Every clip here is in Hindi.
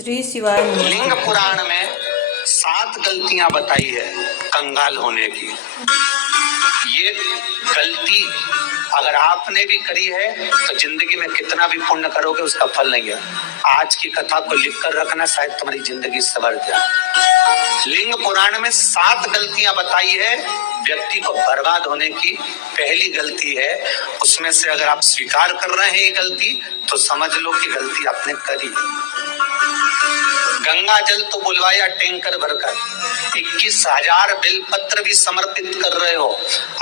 श्री शिवाय नमः। लिंग पुराण में 7 गलतियां बताई है कंगाल होने की। ये गलती अगर आपने भी करी है तो जिंदगी में कितना भी पुण्य करोगे उसका फल नहीं है। आज की कथा को लिखकर रखना, शायद तुम्हारी जिंदगी संवर जाए। लिंग पुराण में 7 गलतियां बताई है व्यक्ति को बर्बाद होने की। पहली गलती है, उसमें से अगर आप स्वीकार कर रहे हैं ये गलती तो समझ लो कि गलती आपने करी। गंगा जल तो बुलवाया टैंकर भरकर, 21,000 बेलपत्र भी समर्पित कर रहे हो।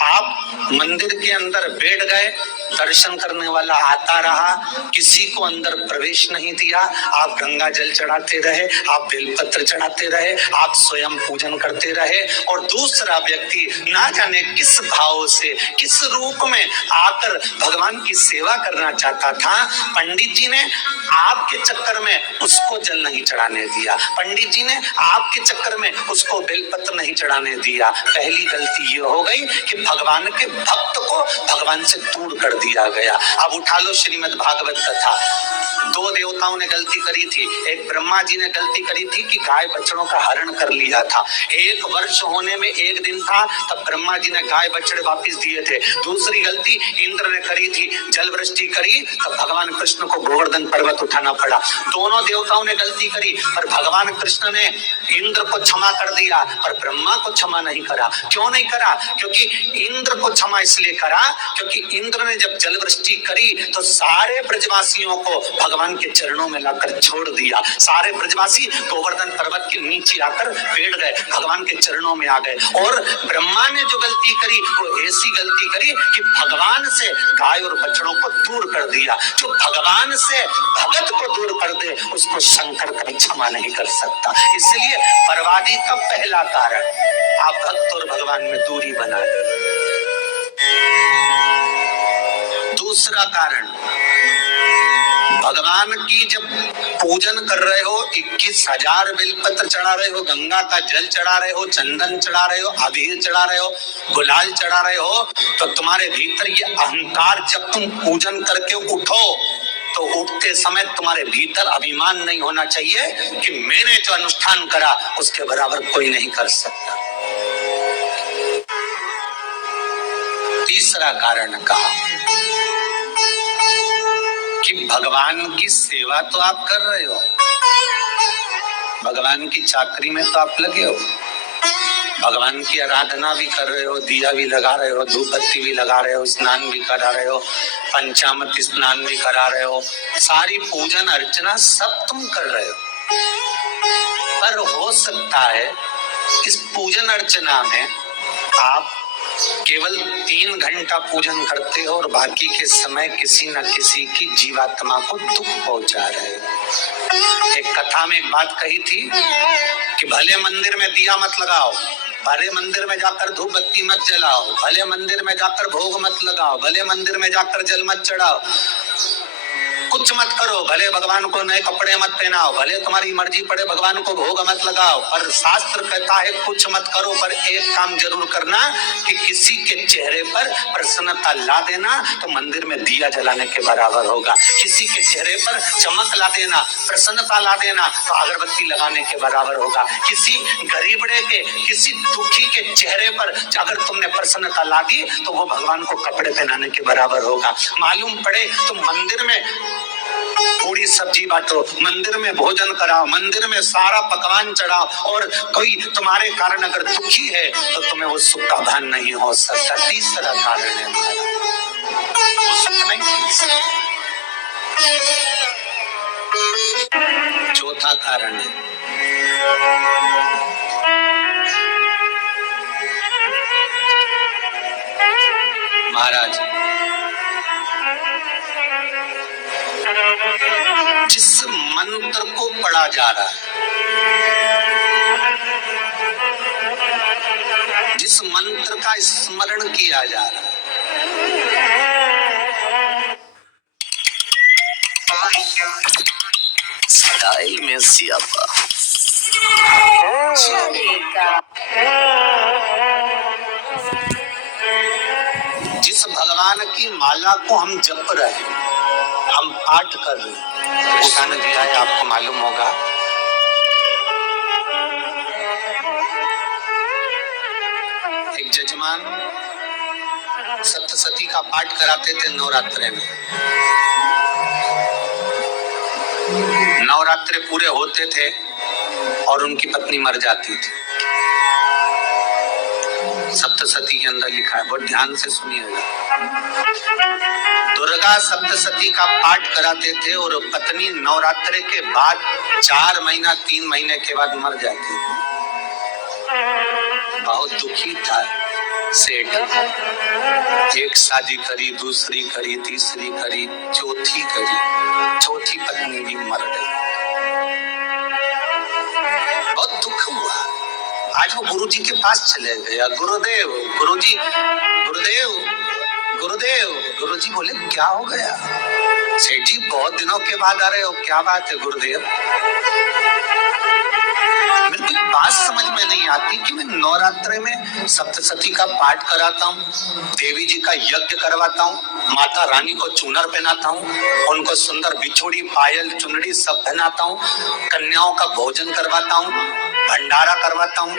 आप मंदिर के अंदर बैठ गए, दर्शन करने वाला आता रहा, किसी को अंदर प्रवेश नहीं दिया। आप गंगा जल चढ़ाते रहे, आप बेलपत्र चढ़ाते रहे, आप स्वयं पूजन करते रहे, और दूसरा व्यक्ति ना जाने किस भाव से, किस रूप में आकर भगवान की सेवा करना चाहता था। पंडित जी ने आपके चक्कर में उसको जल नहीं चढ़ाने दिया, पंडित जी ने आपके चक्कर में उसको बेलपत्र नहीं चढ़ाने दिया। पहली गलती ये हो गई कि भगवान के भक्त को भगवान से दूर कर दिया गया। अब उठा लो श्रीमद् भागवत कथा। 2 देवताओं ने गलती करी थी। एक ब्रह्मा जी ने गलती करी थी कि गाय बछड़ों का हरण कर लिया था। 1 वर्ष होने में 1 दिन था तब ब्रह्मा जी ने गाय बछड़े वापस दिए थे। दूसरी गलती इंद्र ने करी थी, जल वृष्टि करी तब भगवान कृष्ण को गोवर्धन पर्वत उठाना पड़ा। दोनों देवताओं ने गलती करी पर भगवान कृष्ण ने इंद्र को क्षमा कर दिया पर ब्रह्मा को क्षमा नहीं करा। क्यों नहीं करा? क्योंकि इंद्र को क्षमा इसलिए करा क्योंकि इंद्र ने जब जल वृष्टि करी तो सारे ब्रजवासियों को भगवान के चरणों में लाकर छोड़ दिया। सारे ब्रजवासी गोवर्धन पर्वत के नीचे आकर बैठ गए, भगवान के चरणों में आ गए। और ब्रह्मा ने जो गलती करी वो ऐसी गलती करी कि भगवान से गाय और बछड़ों को दूर कर दिया। जो भगवान से भगत को दूर कर दे उसको शंकर कभी क्षमा नहीं कर सकता। इसलिए बर्बादी का पहला कारण आप भक्त और भगवान में दूरी बना ली। दूसरा कारण, भगवान की जब पूजन कर रहे हो, 21,000 बेलपत्र चढ़ा रहे हो, गंगा का जल चढ़ा रहे हो, चंदन चढ़ा रहे हो, अबीर चढ़ा रहे हो, गुलाल चढ़ा रहे हो, तो तुम्हारे भीतर ये अहंकार, जब तुम पूजन करके उठो तो उठते समय तुम्हारे भीतर अभिमान नहीं होना चाहिए कि मैंने जो अनुष्ठान करा उसके बराबर कोई नहीं कर सकता। तीसरा कारण कहा कि भगवान की सेवा तो आप कर रहे हो, भगवान की चाकरी में तो आप लगे हो, भगवान की आराधना भी कर रहे हो, दिया भी लगा रहे हो, धूप बत्ती भी लगा रहे हो, स्नान भी करा रहे हो, पंचामृत स्नान भी करा रहे हो, सारी पूजन अर्चना सब तुम कर रहे हो। पर हो सकता है इस पूजन अर्चना में आप केवल 3 घंटा पूजन करते हो और बाकी के समय किसी न किसी की जीवात्मा को दुख पहुंचा रहे हो। एक कथा में एक बात कही थी कि भले मंदिर में दिया मत लगाओ, भले मंदिर में जाकर धूप बत्ती मत जलाओ, भले मंदिर में जाकर भोग मत लगाओ, भले मंदिर में जाकर जल मत चढ़ाओ, कुछ मत करो, भले भगवान को नए कपड़े मत पहनाओ, भले तुम्हारी मर्जी पड़े भगवान को भोग मत लगाओ, पर शास्त्र कहता है कुछ मत करो, पर एक काम जरूर करना कि किसी के चेहरे पर प्रसन्नता ला देना तो मंदिर में दिया जलाने के बराबर होगा। किसी के चेहरे पर चमक ला देना, प्रसन्नता ला देना तो अगरबत्ती लगाने के बराबर होगा। किसी गरीबड़े के, किसी दुखी के चेहरे पर अगर तुमने प्रसन्नता ला दी तो वो भगवान को कपड़े पहनाने के बराबर होगा। मालूम पड़े तो मंदिर में पूरी सब्जी बांटो, मंदिर में भोजन कराओ, मंदिर में सारा पकवान चढ़ाओ, और कोई तुम्हारे कारण अगर दुखी है तो तुम्हें वो सुख का भान नहीं हो सकता। तीसरा कारण है वो सुख नहीं। चौथा कारण है महाराज, जिस मंत्र को पढ़ा जा रहा है, जिस मंत्र का स्मरण किया जा रहा है, स्टाइल में सियापा, जिस भगवान की माला को हम जप रहे हैं, हम पाठ कर रहे हैं, उठाने दिया है, आपको मालूम होगा एक जजमान सप्तशती का पाठ कराते थे नवरात्रे में। नवरात्रे पूरे होते थे और उनकी पत्नी मर जाती थी। सप्तशती के अंदर लिखा है, बहुत ध्यान से सुनिएगा। दुर्गा सप्तशती का पाठ कराते थे और पत्नी नवरात्रे के बाद 4 महीना 3 महीने के बाद मर जाती थी। बहुत दुखी था सेठ। एक शादी करी, दूसरी करी, तीसरी करी, चौथी करी, चौथी पत्नी भी मर गई। बहुत दुख हुआ। आज वो गुरुजी के पास चले गया, गुरुदेव, गुरुजी, गुरुदेव, गुरुदेव। गुरुजी बोले क्या हो गया? सेठ जी बहुत दिनों के बाद आ रहे हो, क्या बात है गुरुदेव? मेरे को बात समझ में नहीं आती कि मैं नवरात्रे में सप्तशती का पाठ कराता हूँ, देवी जी का यज्ञ करवाता हूँ, माता रानी को चूनर पहनाता हूँ, उनको सुंदर बिछोड़ी, पायल, चुनरी सब पहनाता हूँ, कन्याओं का भोजन करवाता हूँ, भंडारा करवाता हूँ,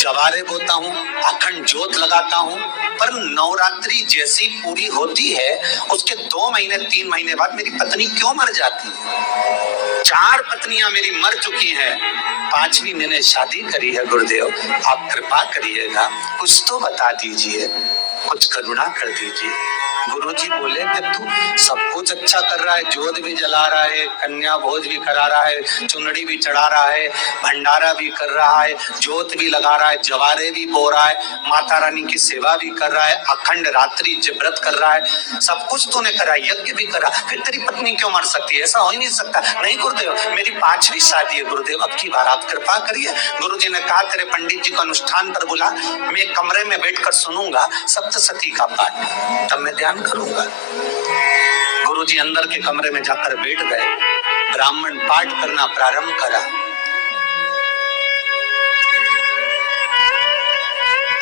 जवारे बोता हूँ, अखंड ज्योत लगाता हूँ, पर नवरात्रि जैसी पूरी होती है उसके 2 महीने 3 महीने बाद मेरी पत्नी क्यों मर जाती है? 4 पत्नियां मेरी मर चुकी हैं, 5वीं मैंने शादी करी है। गुरुदेव आप कृपा करिएगा, कुछ तो बता दीजिए, कुछ करुणा कर दीजिए। गुरुजी बोले कि तू सब कुछ अच्छा कर रहा है, ज्योत भी जला रहा है, कन्या भोज भी करा रहा है, चुनरी भी चढ़ा रहा है, भंडारा भी कर रहा है, ज्योत भी लगा रहा है, जवारे भी बो रहा है, माता रानी की सेवा भी कर रहा है, अखंड रात्रि व्रत कर रहा है, सब कुछ तूने करा, यज्ञ भी करा, फिर तेरी पत्नी क्यों मर सकती है? ऐसा हो ही नहीं सकता। नहीं गुरुदेव, मेरी 5वीं शादी है गुरुदेव, अब की बार आप कृपा करिए। गुरुजी ने कहा तेरे पंडित जी को अनुष्ठान पर बुला, मैं कमरे में बैठकर सुनूंगा सप्तशती का पाठ, तब मैं ध्यान करूंगा। गुरुजी अंदर के कमरे में जाकर बैठ गए, ब्राह्मण पाठ करना प्रारंभ करा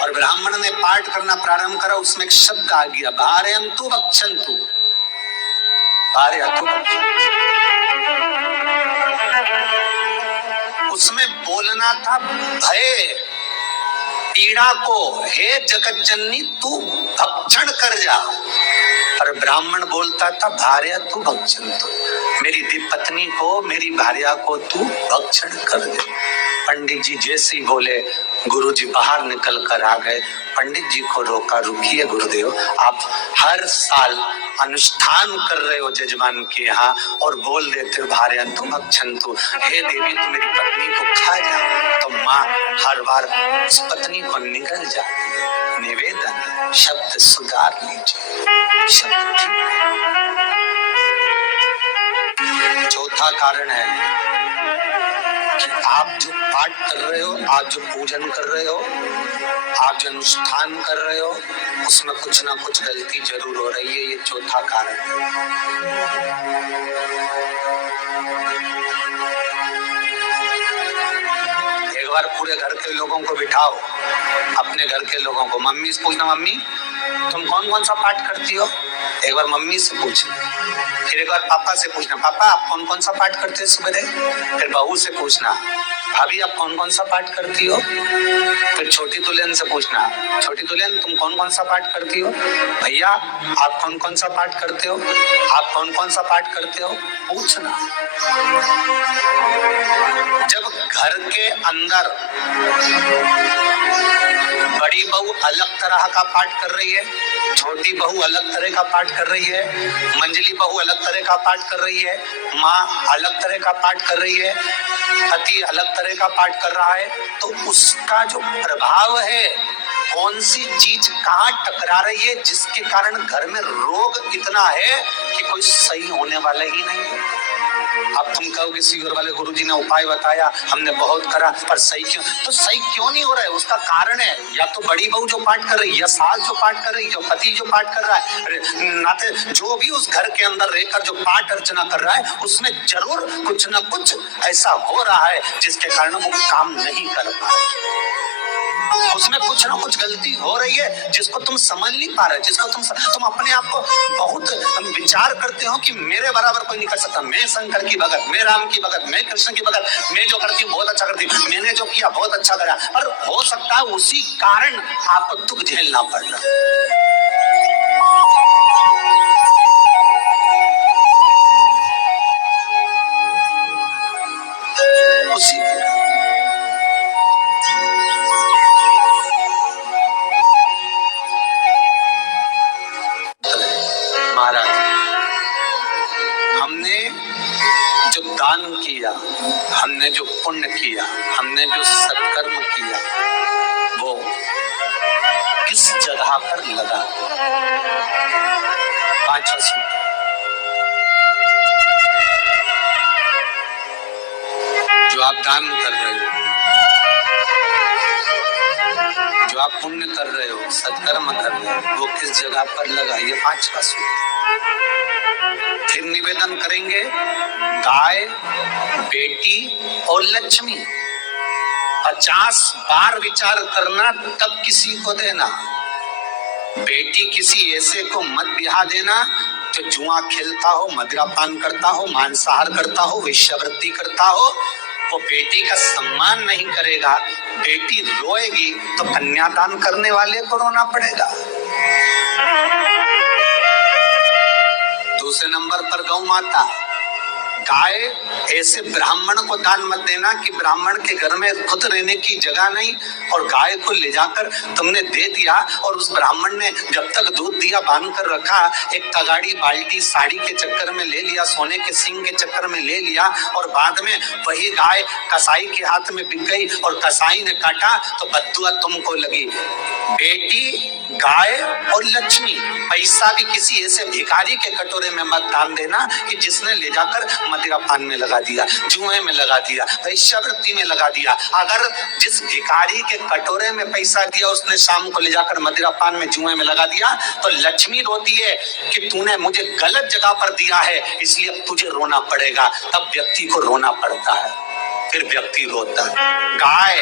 और ब्राह्मण ने पाठ करना प्रारंभ करा। उसमें एक शब्द आ गया, भार्यन्तु भक्षन्तु, भार्यन्तु भक्षन्तु। उसमें बोलना था भय, पीड़ा को, हे जगत जननी तू भक्षण कर जा, पर ब्राह्मण बोलता था भार्यन्तु भक्षन्तु, मेरी पत्नी को, मेरी भार्या को तू भक्षण कर दे। पंडित जी जैसे ही बोले गुरुजी बाहर निकल कर आ गए। पंडित जी को रोका, रुकिए गुरुदेव, आप हर साल अनुष्ठान कर रहे हो जजमान के यहाँ और बोल देते हो भार्यन्तु भक्षन्तु, हे देवी तू मेरी पत्नी को खा जा, तो माँ हर बार उस पत्नी को निगल जाती है। निवेदन, शब्द सुधार लीजिए, शब्द ठीक। चौथा कारण है कि आप जो पाठ कर रहे हो, आप जो पूजन कर रहे हो, आप जो अनुष्ठान कर रहे हो, उसमें कुछ ना कुछ गलती जरूर हो रही है। ये चौथा कारण है। एक बार पूरे घर के लोगों को बिठाओ, अपने घर के लोगों को, मम्मी से पूछना, मम्मी तुम कौन कौन सा पाठ करती हो? एक बार मम्मी से पूछना, फिर एक बार पापा से पूछना, पापा आप कौन कौन सा पाठ करते हैं सुबह? फिर बहू से पूछना, भाभी आप कौन कौन सा पाठ करती हो? फिर छोटी दुल्हन से पूछना, छोटी दुल्हन तुम कौन कौन सा पाठ करती हो? भैया आप कौन कौन सा पाठ करते हो? आप कौन कौन सा पाठ करते हो? पूछना। जब घर के अंदर बड़ी बहू अलग तरह का पाठ कर रही है, छोटी बहू अलग तरह का पाठ कर रही है, मंजली बहू अलग तरह का पाठ कर रही है, माँ अलग तरह का पाठ कर रही है, पति अलग तरह का पाठ कर रहा है, तो उसका जो प्रभाव है, कौन सी चीज कहाँ टकरा रही है, जिसके कारण घर में रोग इतना है कि कोई सही होने वाला ही नहीं है। अब तुम कहोगे सीगर वाले गुरुजी ने उपाय बताया, हमने बहुत करा, पर सही क्यों? तो सही क्यों नहीं हो रहा है? उसका कारण है या तो बड़ी बहू जो पाठ कर रही है, या सास जो पाठ कर रही है, जो पति जो पाठ कर रहा है, नाते जो भी उस घर के अंदर रहकर जो पाठ अर्चना कर रहा है, उसमें जरूर कुछ न कुछ ऐसा हो रहा है जिसके कारण वो काम नहीं कर पा रहा। उसमें कुछ ना कुछ गलती हो रही है जिसको तुम समझ नहीं पा रहे, जिसको तुम अपने आप को बहुत विचार करते हो कि मेरे बराबर कोई नहीं कर सकता, मैं शंकर की भगत, मैं राम की भगत, मैं कृष्ण की भगत, मैं जो करती हूँ बहुत अच्छा करती हूँ, मैंने जो किया बहुत अच्छा करा। पर हो सकता है उसी कारण आपको दुख झेलना पड़ रहा। उसी महाराज, हमने जो दान किया, हमने जो पुण्य किया, हमने जो सत्कर्म किया, वो किस जगह पर लगा? पांचवा सूत्र, जो आप दान कर रहे हो, जो आप पुण्य कर रहे हो, सत्कर्म कर रहे हो, वो किस जगह पर लगा? ये पांचवा सूत्र। फिर निवेदन करेंगे, गाय, बेटी और लक्ष्मी 50 बार विचार करना, तब किसी को देना। बेटी किसी ऐसे को मत ब्याह देना जो जुआ खेलता हो, मदिरापान करता हो, मांसाहार करता हो, वेश्यावृत्ति करता हो। वो बेटी का सम्मान नहीं करेगा। बेटी रोएगी तो कन्यादान करने वाले को रोना पड़ेगा। दूसरे नंबर पर गौ माता। गाय ऐसे ब्राह्मण को दान मत देना कि ब्राह्मण के घर में खुद रहने की जगह नहीं और गाय को ले जाकर तुमने दे दिया और उस ब्राह्मण ने जब तक दूध दिया बांध कर रखा, एक तगाड़ी बाल्टी साड़ी के चक्कर में ले लिया, सोने के सिंग के चक्कर में ले लिया और बाद में वही गाय कसाई के हाथ में बिक गई और कसाई ने काटा तो बद्दुआ तुमको लगी। बेटी, गाय और लक्ष्मी, पैसा भी किसी ऐसे भिखारी के कटोरे में मत दान देना कि जिसने ले जाकर मदिरापान में लगा दिया, जुए में लगा दिया, वेश्यावृत्ति में लगा दिया। अगर जिस भिखारी के कटोरे में पैसा दिया उसने शाम को ले जाकर मदिरापान में, जुए में लगा दिया, तो लक्ष्मी रोती है कि तूने मुझे गलत जगह पर दिया है, इसलिए अब तुझे रोना पड़ेगा। तब व्यक्ति को रोना पड़ता है, फिर व्यक्ति रोता है। गाय,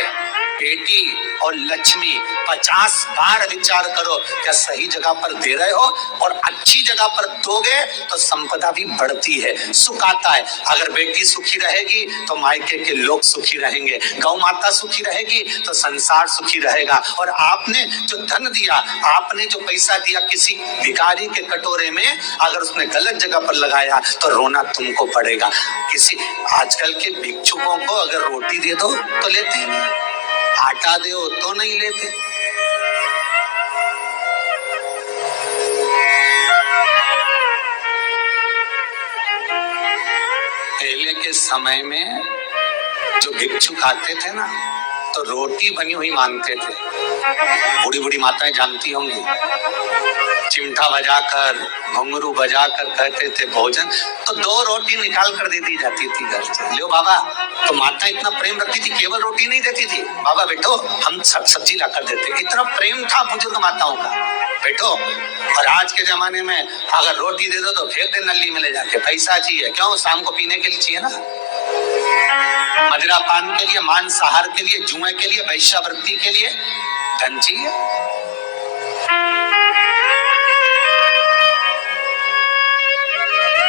बेटी और लक्ष्मी 50 बार विचार करो, क्या सही जगह पर दे रहे हो? और अच्छी जगह पर दोगे तो संपदा भी बढ़ती है, सुख आता है। अगर बेटी सुखी रहेगी तो मायके के लोग सुखी रहेंगे, गौ माता सुखी रहेगी तो संसार सुखी रहेगा। और आपने जो धन दिया, आपने जो पैसा दिया किसी भिखारी के कटोरे में, अगर उसने गलत जगह पर लगाया तो रोना तुमको पड़ेगा। किसी आजकल के भिक्षुकों को अगर रोटी दे दो तो लेते नहीं, आटा दो तो नहीं लेते। पहले के समय में जो भिक्षुक आते थे ना, तो रोटी बनी हुई मांगते थे। बूढ़ी बूढ़ी माताएं जानती होंगी, चिमटा बजाकर, घुंघरू बजाकर कहते थे भोजन, तो 2 रोटी निकाल कर दे दी जाती थी घर से। लो बाबा, तो माता इतना प्रेम रखती थी, केवल रोटी नहीं देती थी, बाबा बैठो हम सब्जी ला कर देते। इतना प्रेम था बुजुर्ग माताओं का, बैठो। और आज के जमाने में अगर रोटी दे दो तो फेंक दे नली में ले जाके, पैसा चाहिए। क्यों? शाम को पीने के लिए चाहिए ना, मदिरापान के लिए, मांसाहार के लिए, जुए के लिए, वेश्यावृत्ति के लिए धन चाहिए।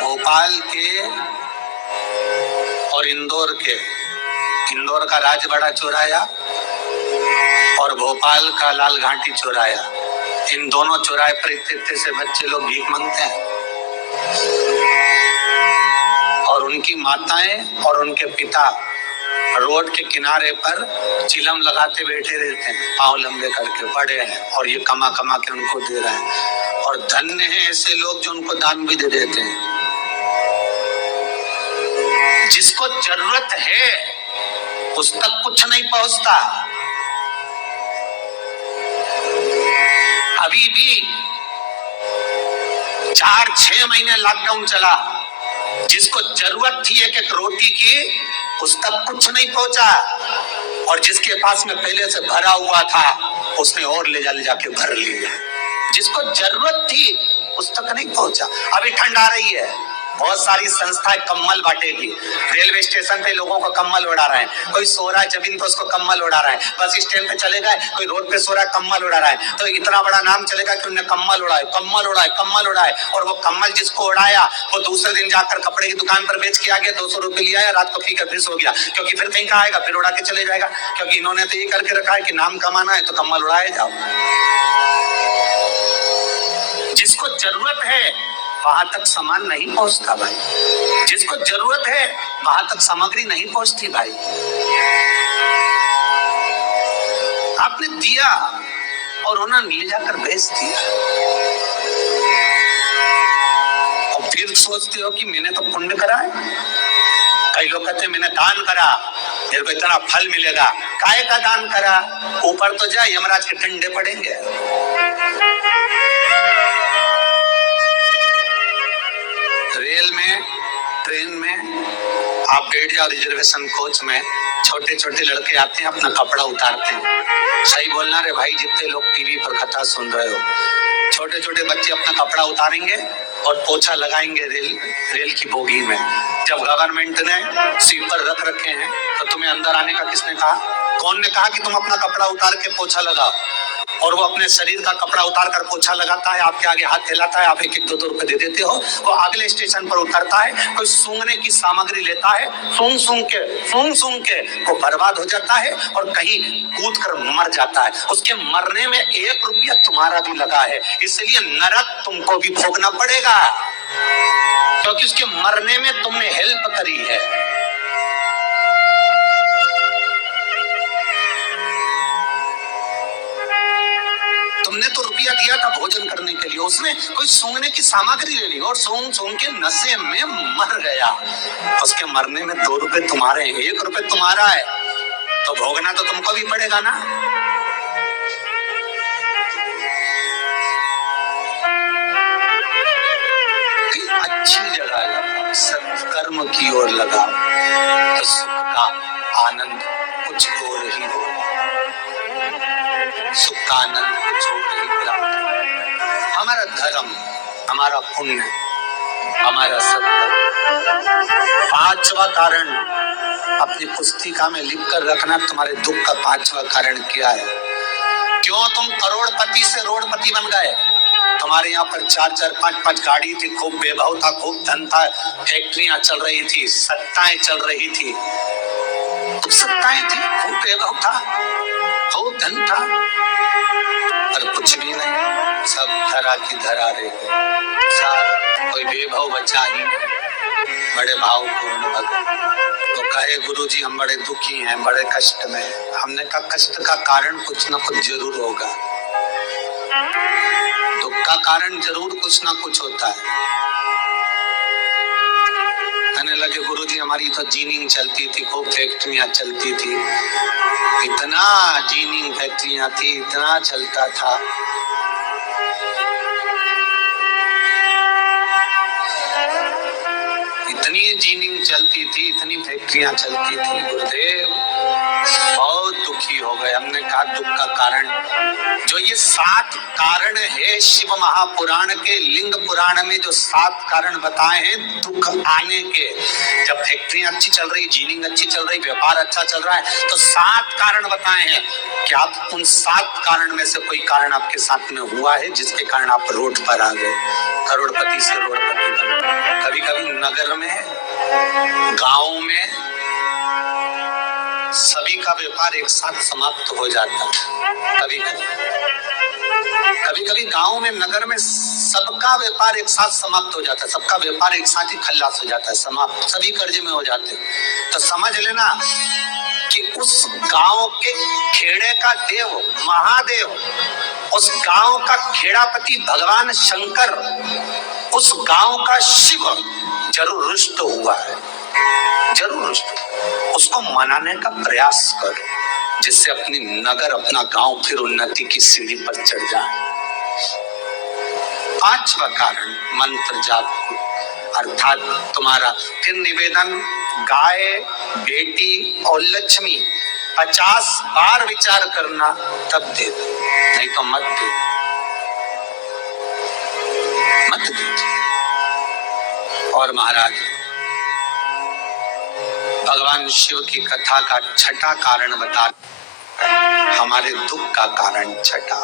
भोपाल के और इंदौर के, इंदौर का राजवाड़ा चौराया और भोपाल का लाल घाटी चौराया, इन दोनों चौराहे पर इतने से बच्चे लोग भीख मांगते हैं और उनकी माताएं और उनके पिता रोड के किनारे पर चिलम लगाते बैठे रहते हैं, पांव लंबे करके पड़े हैं और ये कमा कमा के उनको दे रहे हैं। और धन्य हैं ऐसे लोग जो उनको दान भी दे देते हैं। जिसको जरूरत है उस तक कुछ नहीं पहुंचता। अभी भी 4-6 महीने लॉकडाउन चला, जिसको जरूरत थी एक रोटी की उस तक कुछ नहीं पहुंचा, और जिसके पास में पहले से भरा हुआ था उसने और ले जाके भर लिया। जिसको जरूरत थी उस तक नहीं पहुंचा। अभी ठंड आ रही है, बहुत सारी संस्थाएं कम्बल बांटेगी, रेलवे स्टेशन पे लोगों को कम्बल उड़ा रहे हैं, कोई सो रहा है जमीन पे उसको कम्बल उड़ा रहा है, बस स्टैंड पे चले गए कोई रोड पे सो रहा है कम्बल उड़ा रहा है, तो इतना बड़ा नाम चलेगा कि उन्हें कम्बल उड़ाए, कम्बल उड़ाए, कम्बल उड़ाए। और वो कम्बल जिसको उड़ाया वो दूसरे दिन जाकर कपड़े की दुकान पर बेच के आ गया, 200 रुपए लिया है, रात को पी कर फिर सो गया, क्योंकि फिर कहीं का आएगा फिर उड़ा के चले जाएगा, क्योंकि इन्होंने तो ये करके रखा है कि नाम कमाना है तो कम्बल उड़ाए जाओ। जिसको जरूरत है वहां तक सामान नहीं पहुंचता भाई, जिसको जरूरत है वहां तक सामग्री नहीं पहुंचती भाई। आपने दिया और उन्होंने ले जाकर बेच दिया, और फिर सोचते हो कि मैंने तो पुण्य करा है। कई लोग कहते हैं मैंने दान करा, मेरे को इतना फल मिलेगा। काय का दान करा? ऊपर तो जा, यमराज के डंडे पड़ेंगे। रेल में, ट्रेन में आप बैठ जाओ, रिजर्वेशन कोच में छोटे छोटे लड़के आते हैं, अपना कपड़ा उतारते हैं। सही बोलना रे भाई, जितने लोग टीवी पर कथा सुन रहे हो, छोटे छोटे बच्चे अपना कपड़ा उतारेंगे और पोछा लगाएंगे रेल की बोगी में। जब गवर्नमेंट ने स्वीपर रख रखे हैं तो तुम्हें अंदर आने का किसने कहा? कौन ने कहा कि तुम अपना कपड़ा उतार के पोछा लगाओ? और वो अपने शरीर का कपड़ा उतार कर पोछा लगाता है, आपके आगे हाथ फैलाता है, आप 1-1, 2-2 रुपए दे देते हो, वो अगले स्टेशन पर उतरता है, कोई सूंघने की सामग्री लेता है, सूंघ सूंघ के वो बर्बाद हो जाता है और कहीं कूद कर मर जाता है। उसके मरने में 1 रुपया तुम्हारा भी लगा है, इसलिए नरक तुमको भी भोगना पड़ेगा, क्योंकि उसके मरने में तुमने हेल्प करी है। तुमने तो रुपया दिया था भोजन करने के लिए, उसने कोई सूंघने की सामग्री ले ली और सूंघ के नशे में मर गया। उसके मरने में 2 रुपए तुम्हारे हैं, 1 रुपए तुम्हारा है, तो भोगना तो तुमको भी पड़ेगा ना। अच्छी जगह लगाओ, सत्कर्म की ओर लगाओ, तो सुख का आनंद कुछ और ही हो, सुख का आनंद कुछ और ही प्राप्त। हमारा धर्म, हमारा पुण्य, हमारा सत्य। 5वां कारण अपनी पुस्तिका में लिख कर रखना, तुम्हारे दुख का 5वां कारण क्या है? क्यों तुम करोड़पति से रोड़पति बन गए? तुम्हारे यहाँ पर 4-4, 5-5 गाड़ी थी, खूब वैभव था, खूब धन था, फैक्ट्रियां चल रही थी, सत्ताएं चल रही थी, सत्ताएं थी, खूब वैभव था, खूब धन था, पर कुछ भी नहीं, सब धरा की धरा रह गए, सब कोई वैभव बचा ही नहीं। बड़े भावपूर्ण भक्त तो कहे गुरुजी हम बड़े दुखी हैं, बड़े कष्ट में। हमने कहा कष्ट का कारण कुछ ना कुछ जरूर होगा, दुख का कारण जरूर कुछ ना कुछ होता है। कहने लगे गुरुजी हमारी तो जीनिंग चलती थी, खूब फैक्ट्रियां चलती थी, इतना जीनिंग फैक्ट्रियां थी, इतना चलता था, इतनी जीनिंग चलती थी, इतनी फैक्ट्रियां चलती थी, गुरुदेव बहुत दुखी हो गए। हमने कहा दुख का कारण जो ये 7 कारण है, शिव महापुराण के लिंग पुराण में जो 7 कारण बताए हैं दुख आने के। जब फैक्ट्रियां अच्छी चल रही, जीनिंग अच्छी चल रही, व्यापार अच्छा चल रहा है, तो 7 कारण बताए हैं। क्या आप उन 7 कारण में से कोई कारण आपके साथ में हुआ है जिसके कारण आप रोड पर आ गए, करोड़पति से रोडपति बन गए? कभी कभी नगर में, गांव में सभी का व्यापार एक साथ समाप्त हो जाता है। कभी कभी गांव में, नगर में सबका व्यापार एक साथ समाप्त हो जाता है, सबका व्यापार एक साथ ही खल्लास हो जाता है, समाप्त, सभी कर्जे में हो जाते हैं। तो समझ लेना कि उस गांव के खेड़े का देव महादेव, उस गांव का खेड़ापति भगवान शंकर, उस गांव का शिव जरूर रुष्ट हुआ है, जरूर रुष्ट। उसको मनाने का प्रयास करो जिससे अपनी नगर, अपना गांव फिर उन्नति की सीढ़ी पर चढ़ जाए। 5वां कारण मंत्र जाप, अर्थात तुम्हारा फिर निवेदन, गाय, बेटी और लक्ष्मी 50 बार विचार करना तब दे दो, नहीं तो मत दे, मत दे। और महाराज भगवान शिव की कथा का छठा कारण बता, हमारे दुख का कारण छठा।